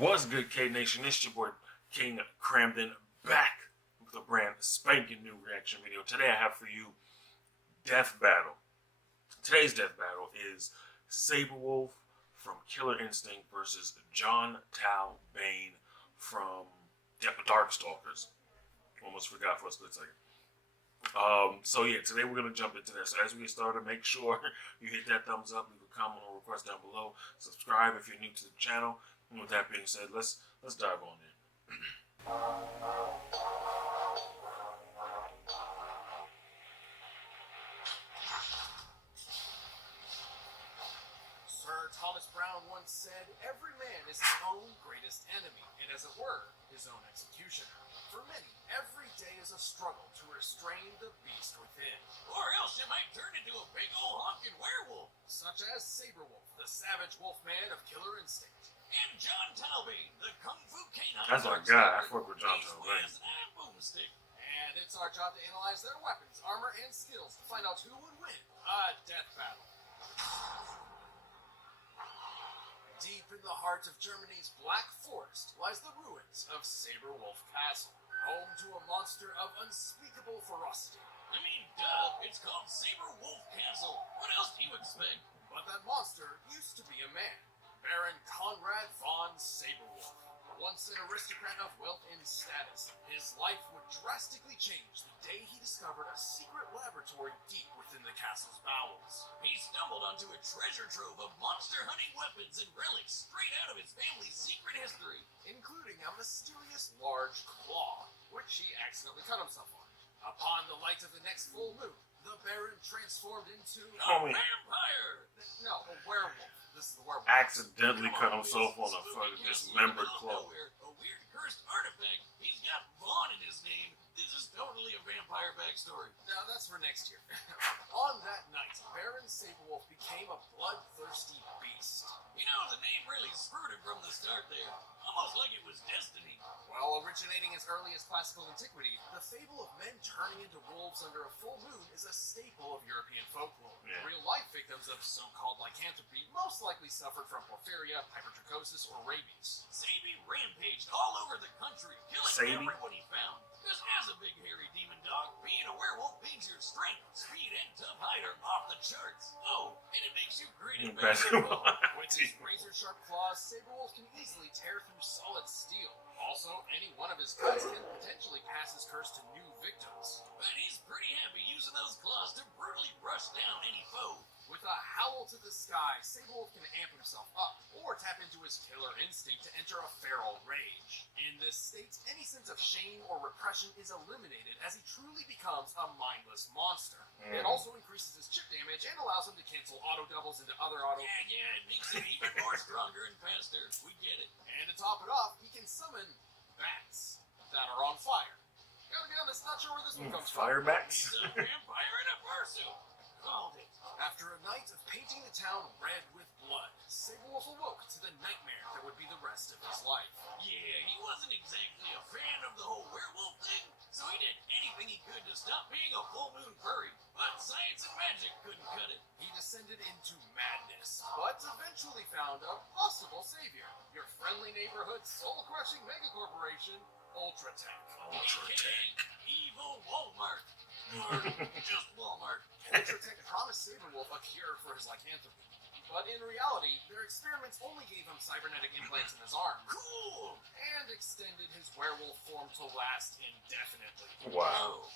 What's good, K Nation? It's your boy King Cramden back with a brand spanking new reaction video. Today I have for you Death Battle. Today's Death Battle is Sabrewulf from Killer Instinct versus Jon Talbain from Darkstalkers. Almost forgot for a split second. So yeah, today we're gonna jump into this. So as we get started, make sure you hit that thumbs up, leave a comment or request down below, subscribe if you're new to the channel. And with that being said, let's dive on in. Sir Thomas Browne once said, "Every man is his own greatest enemy, and as it were, his own executioner." For many, every day is a struggle to restrain the beast within. Or else you might turn into a big old honking werewolf. Such as Sabrewulf, the savage wolfman of Killer Instinct. And Jon Talban, the kung fu canine. That's our guy. I fuck with Jon Talban. And boomstick. And it's our job to analyze their weapons, armor, and skills to find out who would win a death battle. Deep in the heart of Germany's Black Forest lies the ruins of Sabrewulf Castle, home to a monster of unspeakable ferocity. I mean, duh, it's called Sabrewulf Castle. What else do you expect? But that monster used to be a man, Baron Conrad von Sabrewulf. Once an aristocrat of wealth and status, his life would drastically change the day he discovered a secret laboratory deep within the castle's bowels. He stumbled onto a treasure trove of monster hunting weapons and relics straight out of his family's secret history, including a mysterious large claw, which he accidentally cut himself on. Upon the light of the next full moon, the Baron transformed into a vampire! No, a werewolf. This is the werewolf. Accidentally cut himself on a fucking dismembered claw. A weird cursed artifact. He's got Vaughn in his name. This is totally a vampire backstory. Now that's for next year. On that night, Baron Sabrewulf became a bloodthirsty beast. You know, the name really screwed him from the start there. Almost like it was destiny. Well, originating as early as classical antiquity, the fable of men turning into wolves under a full moon is a staple of European folklore. Yeah. Real-life victims of so-called lycanthropy most likely suffered from porphyria, hypertrichosis, or rabies. Sabi rampaged all over the country, killing everyone he found. Because as a big hairy demon dog, being a werewolf means your strength, speed, and tough hide are off the charts. Oh, and it makes you great at basketball. With his razor-sharp claws, Sabrewulf can easily tear through solid steel. Also, any one of his cuts can potentially pass his curse to new victims. But he's pretty happy using those claws to brutally brush down any foe. With a howl to the sky, Sabrewulf can amp himself up, or tap into his killer instinct to enter a feral rage. In this state, any sense of shame or repression is eliminated as he truly becomes a mindless monster. It also increases his chip damage and allows him to cancel auto doubles into other auto... Yeah, it makes him even more stronger and faster. We get it. And to top it off, he can summon bats that are on fire. Gotta be honest, not sure where this one comes Fire from. bats? He's a vampire in a fursuit. Called it. After a night of painting the town red with blood, Sabrewulf awoke to the nightmare that would be the rest of his life. Yeah, he wasn't exactly a fan of the whole werewolf thing, so he did anything he could to stop being a full moon furry. But science and magic couldn't cut it. He descended into madness, but eventually found a possible savior. Your friendly neighborhood soul-crushing megacorporation, Ultratech. Ultratech. Evil Walmart. Or just Walmart. Ultratech promised Sabrewulf a cure for his lycanthropy. But in reality, their experiments only gave him cybernetic implants in his arm. Cool! And extended his werewolf form to last indefinitely. Wow.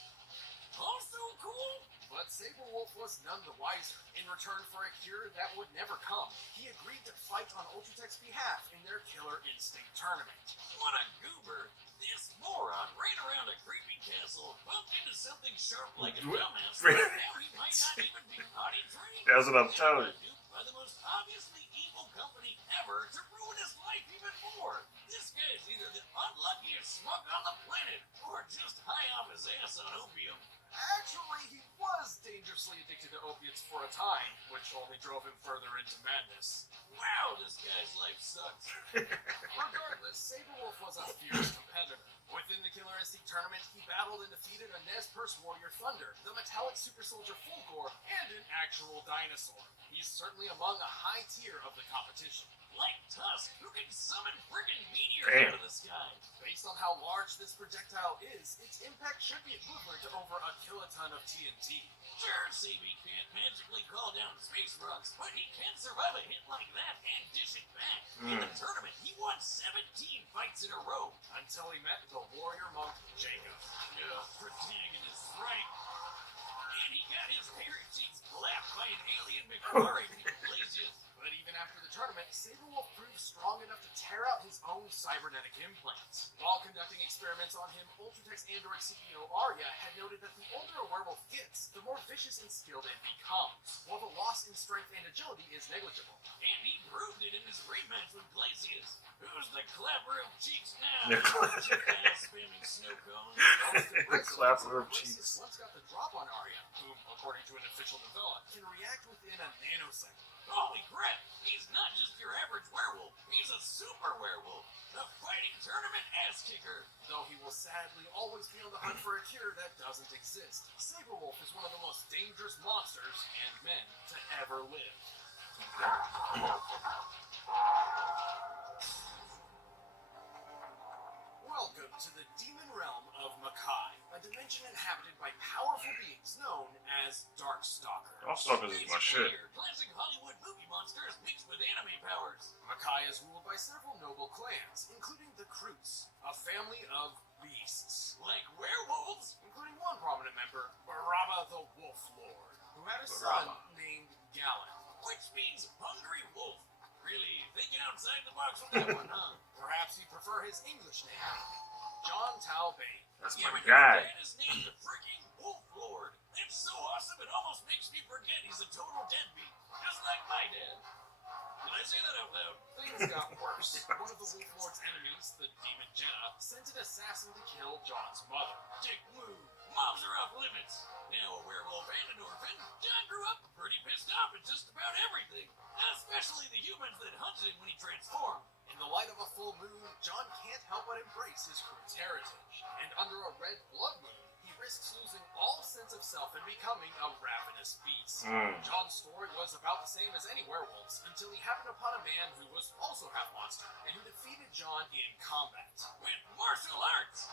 Also cool? But Sabrewulf was none the wiser. In return for a cure that would never come, he agreed to fight on Ultratech's behalf in their Killer Instinct tournament. What a goober! This moron ran around a creepy castle, bumped into something sharp like a dumbass, and now he might not even be potty trained. That's what I'm telling you. Duped by the most obviously evil company ever to ruin his life even more. This guy is either the unluckiest schmuck on the planet, or just high off his ass on opium. Actually, he was dangerously addicted to opiates for a time, which only drove him further into madness. Wow, this guy's life sucks. Regardless, Sabrewulf was a fierce competitor. With Within the Killer Instinct tournament, he battled and defeated a Nez Perce warrior Thunder, the metallic super soldier Fulgor, and an actual dinosaur. He's certainly among a high tier of the competition. Like Tusk, who can summon friggin' meteors out of the sky. Based on how large this projectile is, its impact should be equivalent to over a kiloton of TNT. Sure, Sabi can't magically call down space rocks, but he can survive a hit like that and dish it back. In the tournament, he won 17 fights in a row. Until he met the warrior monk Jacob. Yeah, protagonist, right? And he got his parent cheeks clapped by an alien McFlurry named Glacius. But even after the tournament, Sabrewulf proved strong enough to tear out his own cybernetic implants. While conducting experiments on him, Ultratech's android CEO Arya had noted that the older a werewolf gets, the more vicious and skilled it becomes, while the loss in strength and agility is negligible. And he proved it in his rematch with Glacius. Who's the clapper of cheeks now? Spamming snow cones. The clapper of cheeks. Once got the drop on Arya, whom, according to an official novella, can react within a nanosecond. Holy crap! He's not just your average werewolf, he's a super werewolf! A fighting tournament ass kicker! Though he will sadly always be on the hunt for a cure that doesn't exist, Sabrewulf is one of the most dangerous monsters and men to ever live. Welcome to the demon realm of Makai, a dimension inhabited by powerful beings known as Darkstalkers. Darkstalkers is my shit. Classic Hollywood movie monsters mixed with anime powers. Makai is ruled by several noble clans, including the Kroots, a family of beasts. Like werewolves? Including one prominent member, Baraba the Wolf Lord, who had a son named Galen. Which means hungry wolf. Really thinking outside the box with that one, huh? Perhaps he'd prefer his English name, Jon Talbain. That's Yeah, my but guy. your dad is named the freaking Wolf Lord. That's so awesome it almost makes me forget he's a total deadbeat. Just like my dad. Did I say that out loud? Things got worse. One of the Wolf Lord's enemies, the demon Jenna, sent an assassin to kill Jon's mother. Dick move. Moms are off limits. Now a werewolf and an orphan, Jon grew up pretty pissed off at just about everything. Especially the humans that hunted him when he transformed. In the light of a full moon, Jon can't help but embrace his Kroot's heritage. And under a red blood moon, he risks losing all sense of self and becoming a ravenous beast. Jon's story was about the same as any werewolf's until he happened upon a man who was also half monster and who defeated Jon in combat. With martial arts.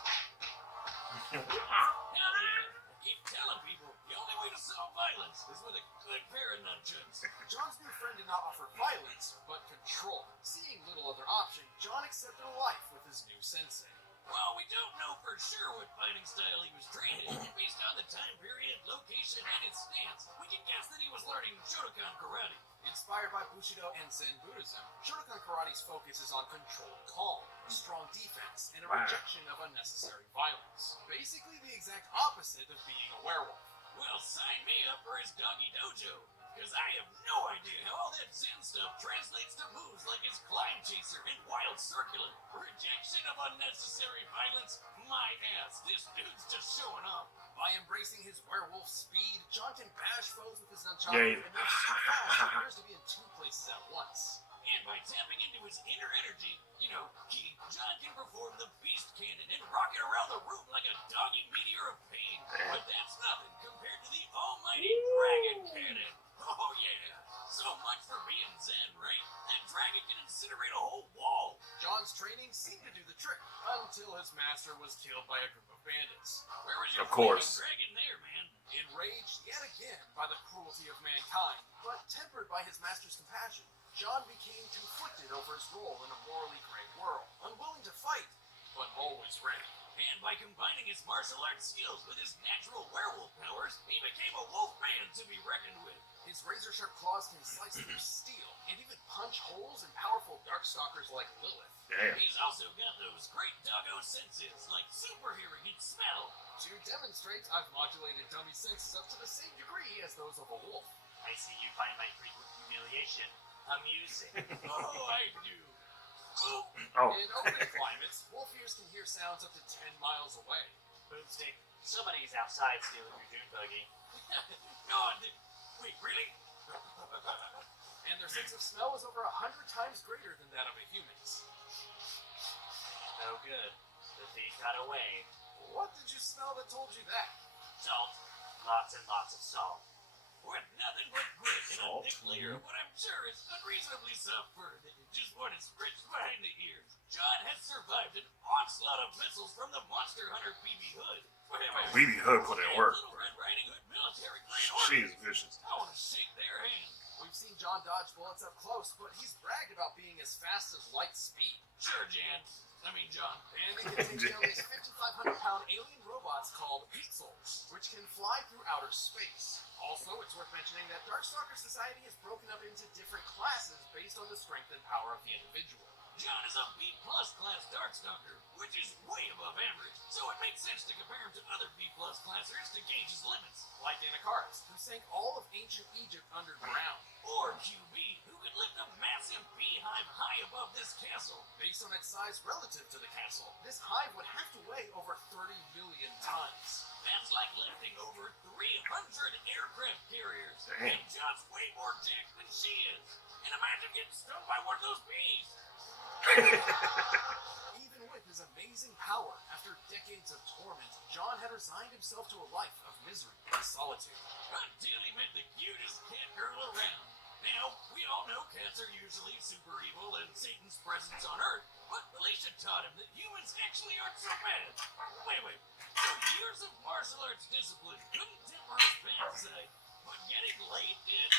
Hell yeah. Keep telling people, the only way to solve violence is with a good pair of nunchucks. Jon's new friend did not offer violence, but control. Seeing little other option, Jon accepted a life with his new sensei. While we don't know for sure what fighting style he was trained in, based on the time period, location, and his stance, we can guess that he was learning Shotokan karate. Inspired by Bushido and Zen Buddhism, Shotokan karate's focus is on controlled calm, strong defense, and a rejection of unnecessary violence. Basically the exact opposite of being a werewolf. Well, sign me up for his doggy dojo, because I have no idea how all that Zen stuff translates to moves like his climb chaser and wild circular. Rejection of unnecessary violence? My ass, this dude's just showing off. By embracing his werewolf speed, Jon can bash foes with his nunchaku Yeah, and moves so fast he appears to be in two places at once. And by tapping into his inner energy, Jon can perform the beast cannon and rocket around the room like a doggy meteor of pain. But that's nothing compared to the almighty dragon cannon. Oh yeah, so much for being Zen, right? That dragon can incinerate a whole wall. Jon's training seemed to do the trick, until his master was killed by a group of bandits. Where was your Of course. dragon there, man? Enraged yet again by the cruelty of mankind, but tempered by his master's compassion, Jon became conflicted over his role in a morally gray world, unwilling to fight, but always ready. And by combining his martial arts skills with his natural werewolf powers, he became a wolf man to be reckoned with. His razor-sharp claws can slice through steel, and even punch holes in powerful Darkstalkers like Lilith. Damn. He's also got those great doggo senses, like super hearing and smell. To demonstrate, I've modulated dummy senses up to the same degree as those of a wolf. I see you find my frequent humiliation amusing. Oh, I do. Oh, Oh. In open climates, wolf ears can hear sounds up to 10 miles away. Boomstick, somebody's outside stealing your dune buggy. God, wait, really? And their sense of smell is over 100 times greater than that of a human's. Oh good. The thief got away. What did you smell that told you that? Salt. Lots and lots of salt. With nothing but grit and a Salt? thick layer of what I'm sure is unreasonably soft fur that you just want it stretched behind the ears. John has survived an onslaught of missiles from the monster hunter BB Hood. BB Hood put in work. Little Red Riding Hood military grade She is ordnance. vicious. I want to shake their hand. We've seen John dodge bullets up close, but he's bragged about being as fast as light speed. Sure, John. And they can take down these 5,500-pound alien robots called Pixels, which can fly through outer space. Also, it's worth mentioning that Darkstalker society is broken up into different classes based on the strength and power of the individual. John is a B-plus class Darkstalker, which is way above average, so it makes sense to compare him to other B-plus classers to gauge his limits. Like Anacaris, who sank all of ancient Egypt underground. Or QB, who could lift a massive beehive high above this castle. Based on its size relative to the castle, this hive would have to weigh over 30 million tons. That's like lifting over 300 aircraft carriers. Damn. And John's way more jacked than she is. And imagine getting stung by one of those bees. Even with his amazing power, after decades of torment, Jon had resigned himself to a life of misery and solitude. Until he met the cutest cat girl around. Now, we all know cats are usually super evil and Satan's presence on Earth, but Alicia taught him that humans actually aren't so bad. Wait. So years of martial arts discipline couldn't temper his bad side, but getting laid did?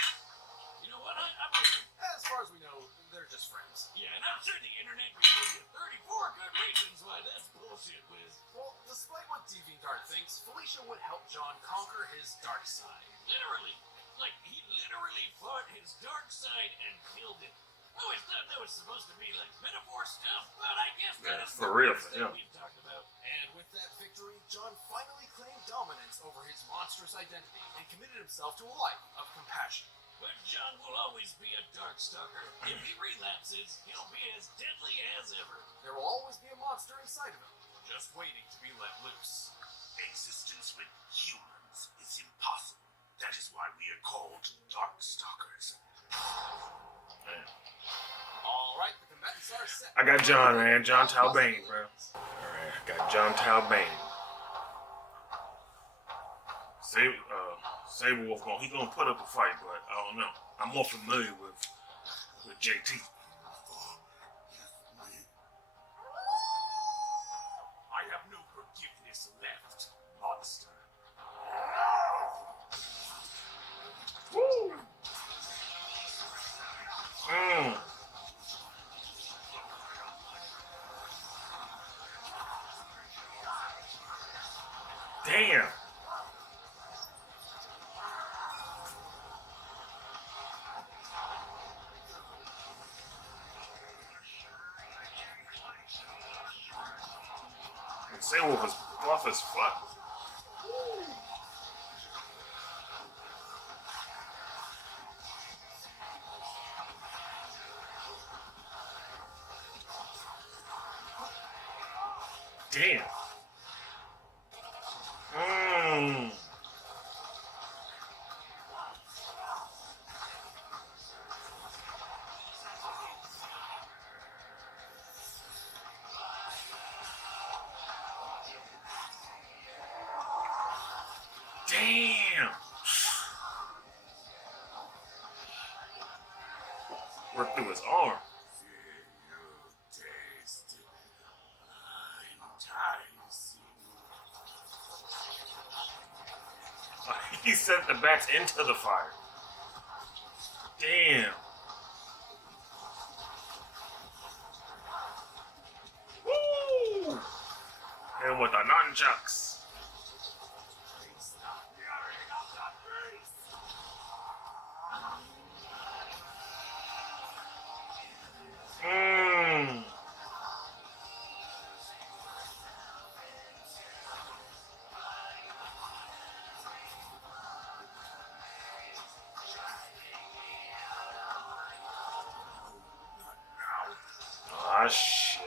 You know what? I believe him. As far as we know, they're just friends. Yeah, and I'm sure the internet can give you 34 good reasons why that's bullshit, Wiz. Well, despite what DeviantArt thinks, Felicia would help Jon conquer his dark side. Literally. Like, he literally fought his dark side and killed it. I always thought that was supposed to be like metaphor stuff, but I guess that Yeah, is for the real, real yeah. stuff we've talked about. And with that victory, Jon finally claimed dominance over his monstrous identity and committed himself to a life of compassion. But Jon will always be a Darkstalker. If he relapses, he'll be as deadly as ever. There will always be a monster inside of him, just waiting to be let loose. Existence with humans is impossible. That is why we are called Darkstalkers. All right, the combatants are set. I got Jon, man. Jon Talbain, bro. Alright, I got Jon Talbain. Sabrewulf, he gonna put up a fight, but I don't know. I'm more familiar with JT. I have no forgiveness left, monster. Woo! Damn. Sabrewulf is buff as fuck. Damn. Damn. Worked through his arm. He sent the bats into the fire. Damn. Woo! And with the nunchucks. Ah, shit.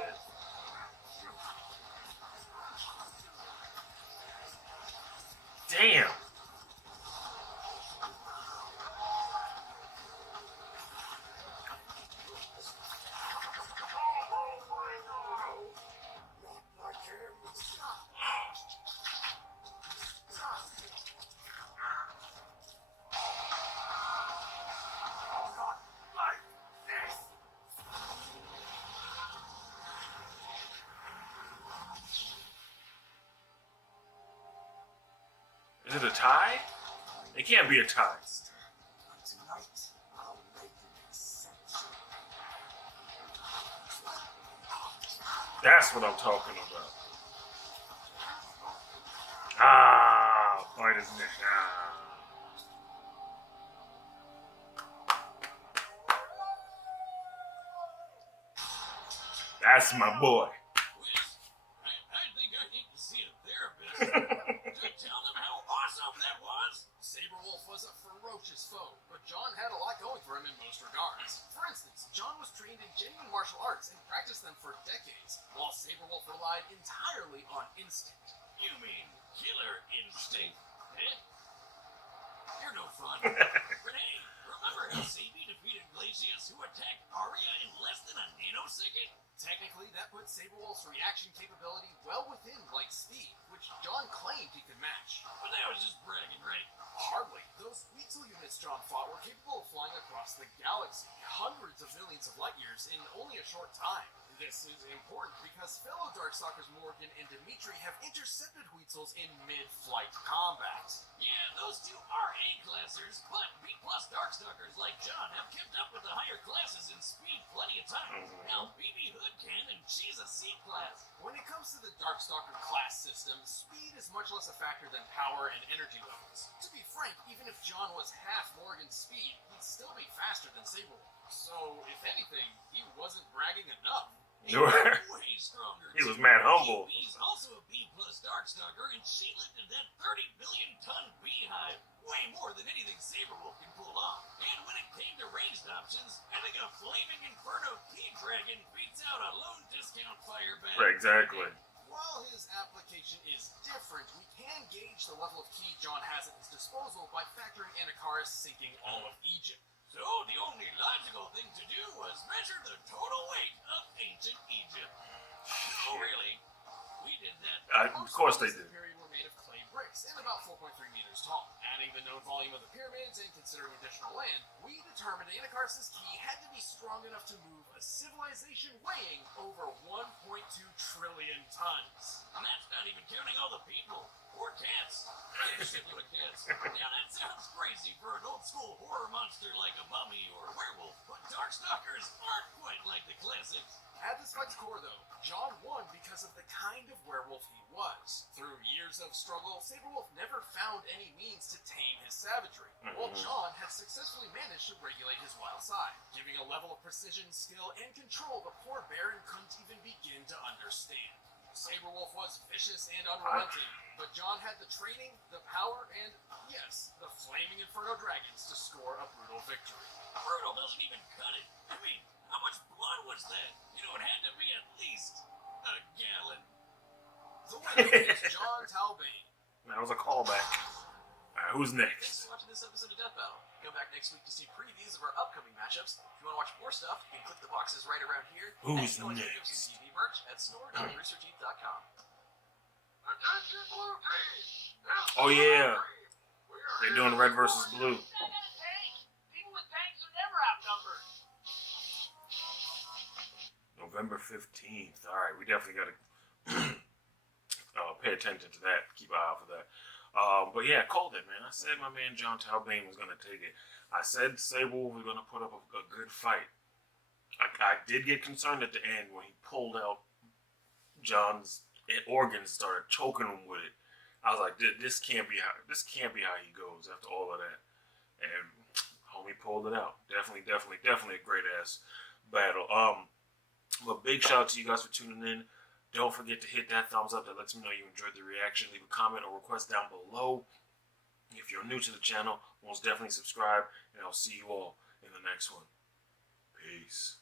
Damn. Not like him. Is it a tie? It can't be a tie. Tonight, I'll make an exception. That's what I'm talking about. Ah, fight his niche. Ah. That's my boy. Whiz, I think I need to see a therapist to tell them how awesome that was. Sabrewulf was a ferocious foe, but Jon had a lot going for him in most regards. For instance, Jon was trained in genuine martial arts and practiced them for decades, while Sabrewulf relied entirely on instinct. You mean killer instinct, eh? You're no fun. But hey, remember how Sabi defeated Glacius, who attacked Arya in less than a nanosecond? Technically, that put Sabrewulf's reaction capability well within Light's speed, which Jon claimed he could match. But that was just bragging, right? Hardly. Those Weasel units Jon fought were capable of flying across the galaxy, hundreds of millions of light years in only a short time. This is important because fellow Darkstalkers Morgan and Dimitri have intercepted Weasels in mid-flight combat. Yeah, those two are A-classers, but B-plus Darkstalkers like Jon have kept up with the higher classes in speed plenty of times. Now, BB Hood can, and she's a C-class. When it comes to the Darkstalker class system, speed is much less a factor than power and energy levels. To be frank, even if Jon was half Morgan's speed, he'd still be faster than Sabrewulf. So, if anything, he wasn't bragging enough. Way stronger. He was mad humble. BB's also a B-plus Darkstalker, and she lifted that 30 billion ton beehive. Way more than anything Sabrewulf can pull off. And when it came to ranged options, I think a flaming Inferno Key Dragon beats out a lone discount fire bat. Right, exactly. While his application is different, we can gauge the level of ki Jon has at his disposal by factoring Anakaris sinking all of Egypt. So the only logical thing to do was measure the total weight of ancient Egypt. No, really. We did that. Of course they Most did. of the period were made of clay bricks and about 4.3 meters tall. Adding the known volume of the pyramids and considering additional land, we determined Anakaris' ki had to be strong enough to move a civilization weighing over 1.2 trillion tons. And that's not even counting all the people. Or cats. And shitload of cats. Now that sounds crazy for an old school horror monster like a mummy or a werewolf, but Darkstalkers aren't quite like the classics. At this fight's core, though, Jon won because of the kind of werewolf he was. Through years of struggle, Sabrewulf never found any means to tame his savagery, while Jon had successfully managed to regulate his wild side, giving a level of precision, skill, and control the poor Baron couldn't even begin to understand. Sabrewulf was vicious and unrelenting, but Jon had the training, the power, and, yes, the flaming Inferno Dragons to score a brutal victory. Brutal doesn't even cut it. I mean, how much blood was that? You know, it had to be at least a gallon. The winner is Jon Talbain. That was a callback. Alright, who's Thanks next? for watching this episode of Death Battle. Come back next week to see previews of our upcoming matchups. If you want to watch more stuff, you can click the boxes right around here. Who's and you can next? some TV merch at store.roosterteeth.com. Attention, blue team! Oh yeah, they're doing red versus blue. People with tanks are never outnumbered. November 15th. Alright, we definitely gotta pay attention to that. Keep an eye out for that. But yeah, I called it, man. I said my man Jon Talbain was gonna take it. I said Sabrewulf was gonna put up a good fight. I did get concerned at the end when he pulled out Jon's organs, started choking him with it. I was like, this can't be how he goes after all of that. And homie pulled it out. Definitely a great ass battle. But big shout out to you guys for tuning in. Don't forget to hit that thumbs up. That lets me know you enjoyed the reaction. Leave a comment or request down below. If you're new to the channel, most definitely subscribe. And I'll see you all in the next one. Peace.